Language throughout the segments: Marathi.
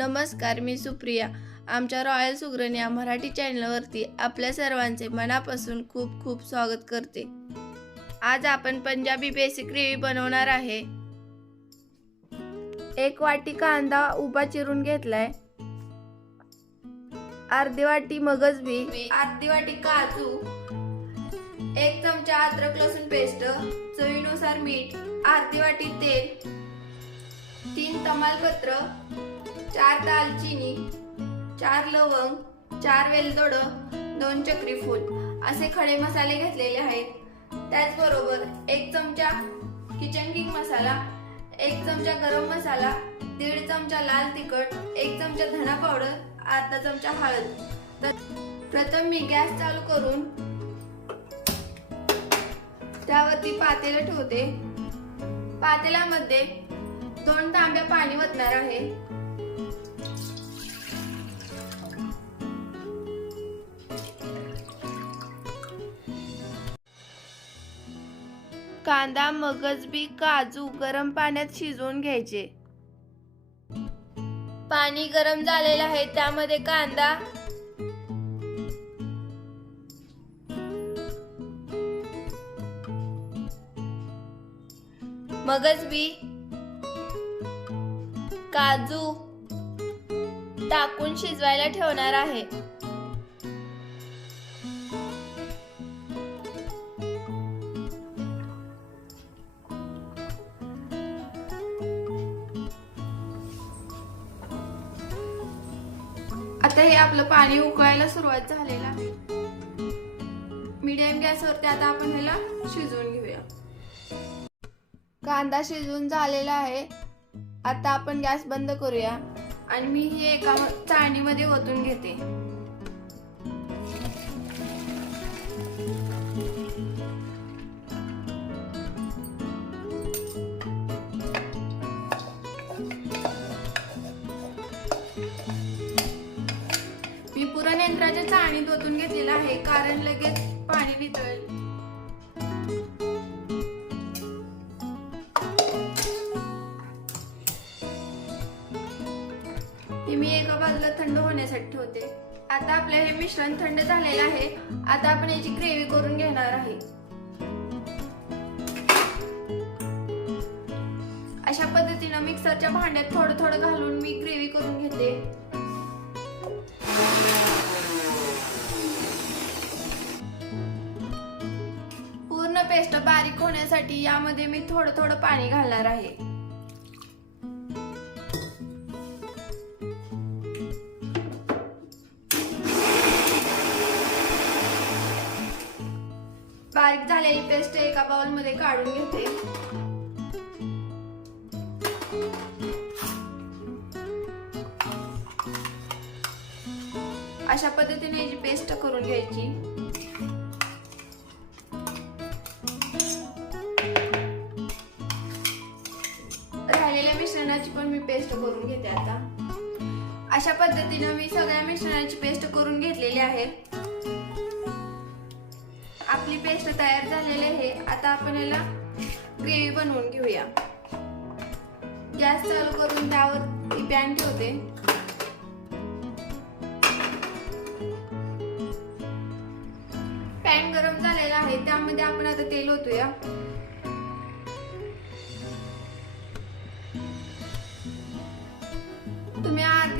नमस्कार मी सुप्रिया. आमच्या रॉयल सुग्रण या मराठी चॅनलवरती आपल्या सर्वांचे मनापासून खूप खूप स्वागत करते. आज आपण पंजाबी बेसिक ग्रेव्ही बनवणार आहे. एक वाटी कांदा उभा चिरून घेतलाय. अर्धी वाटी मगज बी अर्धी वाटी काजू. एक चमचा अद्रक लसूण पेस्ट. चवीनुसार मीठ. अर्धी वाटी तेल. तीन तमालपत्र. चार दालचिनी चार लवंग चार वेलदोड दोन चक्री फूल असे खडे मसाले घेतलेले आहेत. त्याचबरोबर एक चमचा किचन किंग मसाला एक चमचा गरम मसाला दीड चमचा लाल तिखट एक चमचा धना पावडर अर्धा चमचा हळद. तर प्रथम मी गॅस चालू करून त्यावरती पातेलं ठेवते. पातेल्यामध्ये दोन तांब्या पाणी वतणार आहे. कांदा मगजबी काजू गरम पाण्यात शिजवून घ्यायचे. पाणी गरम झालेलं आहे त्यामध्ये कांदा. मगजबी काजू टाकून शिजवायला ठेवणार आहे. आता हे आपलं पाणी उकळायला सुरुवात झालेलं आहे. मीडियम गॅसवरती आता आपण ह्याला शिजवून घेऊया. कांदा शिजवून झालेला आहे. आता आपण गॅस बंद करूया. आणि मी ही एका चाळणीमध्ये ओतून घेते. पुरण यंत्राच्या चाळणीत ओतून घेतलेलं आहे कारण लगेच पाणी वितळेल. मी एका बाजूला थंड होण्यासाठी ठेवते. आता आपले हे मिश्रण थंड झालेलं आहे. आता आपण याची ग्रेव्ही करून घेणार आहे. अशा पद्धतीनं मिक्सरच्या भांड्यात थोडं थोडं घालून मी ग्रेव्ही करून घेते. पेस्ट बारीक होण्यासाठी यामध्ये मी थोडं थोडं पाणी घालणार आहे. बारीक झालेली पेस्ट एका बाउलमध्ये काढून घेते. अशा पद्धतीने याची पेस्ट करून घ्यायची. मिश्रणाची पण मी पेस्ट करून घेते आता. अशा पद्धतीनं मी सगळ्या मिश्रणाची पेस्ट करून घेतलेली आहे. आपली पेस्ट तयार झालेली आहे. आता आपण याला ग्रेव्ही बनवून घेऊया. गॅस चालू करून त्यावर ती पॅन ठेवते. पॅन गरम झालेला आहे. त्यामध्ये आपण आता तेल ओतूया.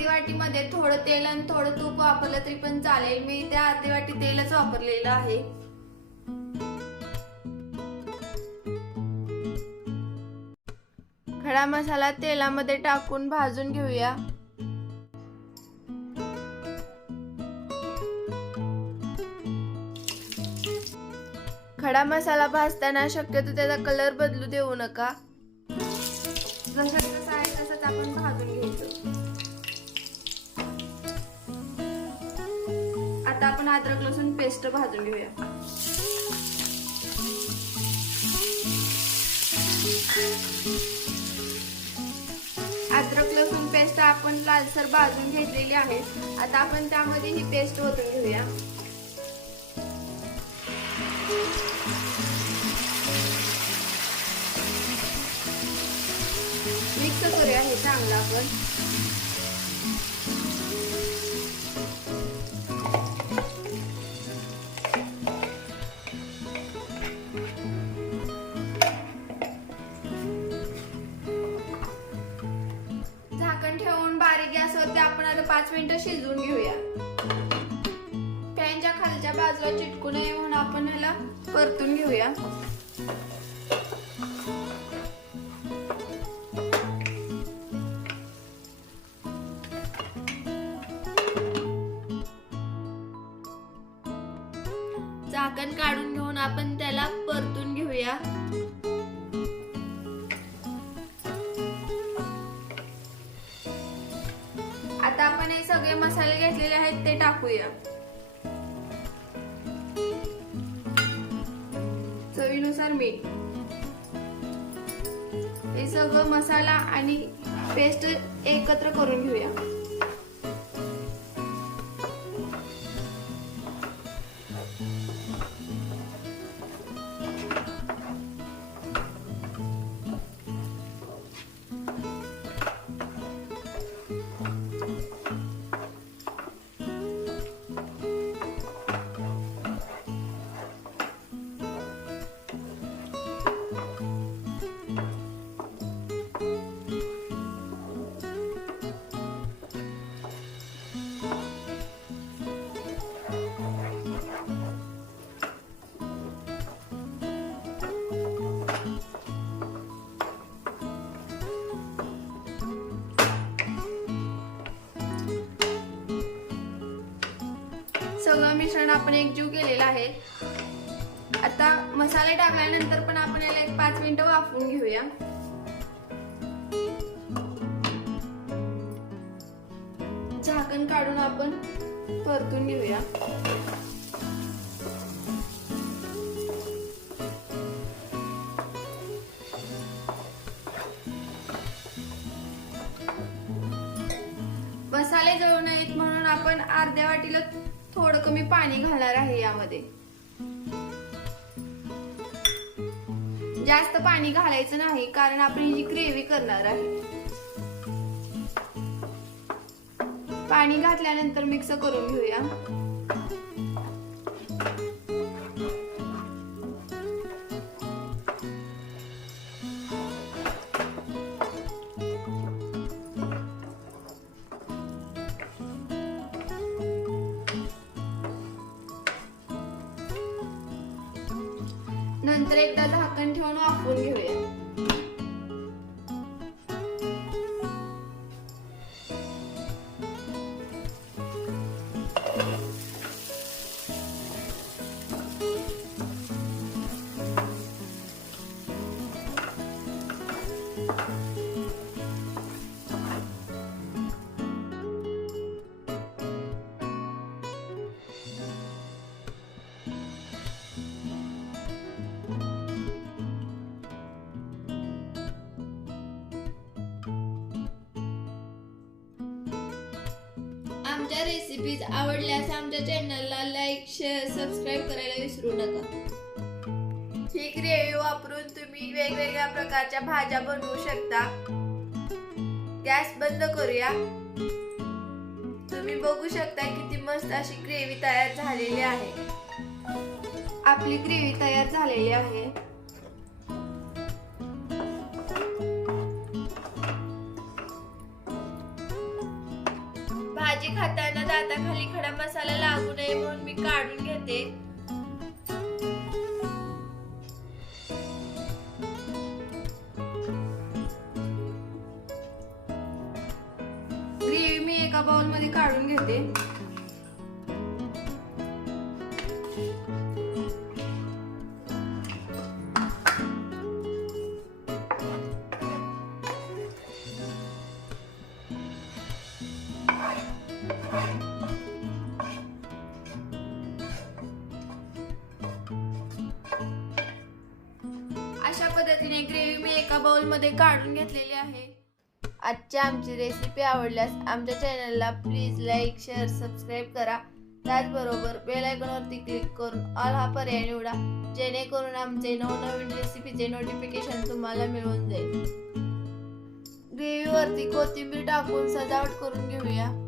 अर्धी वाटीमध्ये थोडं तेल आणि थोडं तूप वापरलं तरी पण चालेल. मी त्या अर्धी वाटी तेलच वापरलेलं आहे. खडा मसाला तेलामध्ये टाकून भाजून घेऊया. खडा मसाला भाजताना शक्यतो त्याचा कलर बदलू देऊ नका. जसं जसं आहे तसंच आपण भाजून घ्यायचं आता आपण अद्रक लसूण पेस्ट भाजून घेऊया. अद्रक लसूण पेस्ट आपण लालसर भाजून घेतलेली आहे. आता आपण त्यामध्ये ही पेस्ट ओतून घेऊया. मिक्स करूया हे चांगलं आपण. पाच मिनिटं शिजवून घेऊया. पॅनच्या खालच्या बाजूला चिटकू नये म्हणून आपण ह्याला परतून घेऊया. मसाले घेतलेले आहेत ते टाकूया. चवीनुसार मीठ. हे सगळं मसाला आणि पेस्ट एकत्र करून घेऊया. सगळं मिश्रण आपण एकजीव केलेला आहे. आता मसाले टाकल्यानंतर पण आपण याला एक पाच मिनिटं वाफवून घेऊया. झाकण काढून आपण परतून घेऊया. मसाले जळू नयेत म्हणून आपण अर्ध्या वाटीला थोडं कमी पाणी घालणार आहे यामध्ये. जास्त पाणी घालायचं नाही कारण आपण ही जी ग्रेव्ही करणार आहे. पाणी घातल्यानंतर मिक्स करून घेऊया. नंतर एकदा झाकण ठेवून वाफवून घेऊया. आमच्या रेसिपीज आवडल्यास आमच्या चॅनलला लाईक शेअर सबस्क्राईब करायला विसरू नका. ही ग्रेव्ही वापरून तुम्ही वेगवेगळ्या प्रकारच्या भाज्या बनवू शकता. गॅस बंद करूया. तुम्ही बघू शकता किती मस्त अशी ग्रेव्ही तयार झालेली आहे. आपली ग्रेव्ही तयार झालेली आहे. भाजी खाताना दाताखाली खडा मसाला लागू नये म्हणून मी काढून घेते. ग्रेव्ही मी एका बाउलमध्ये काढून घेते. अशा पद्धतीने ग्रेव्ही मी एका बाउलमध्ये काढून घेतलेली आहे. आजची आमची रेसिपी आवडल्यास आमच्या चॅनलला प्लीज लाईक शेअर सबस्क्राईब करा. त्याचबरोबर बेल आयकॉनवरती क्लिक करून ऑल हा पर्याय निवडा जेणेकरून आमचे नवनवीन रेसिपीचे नोटिफिकेशन तुम्हाला मिळून जाईल. ग्रेव्हीवरती कोथिंबीर टाकून सजावट करून घेऊया.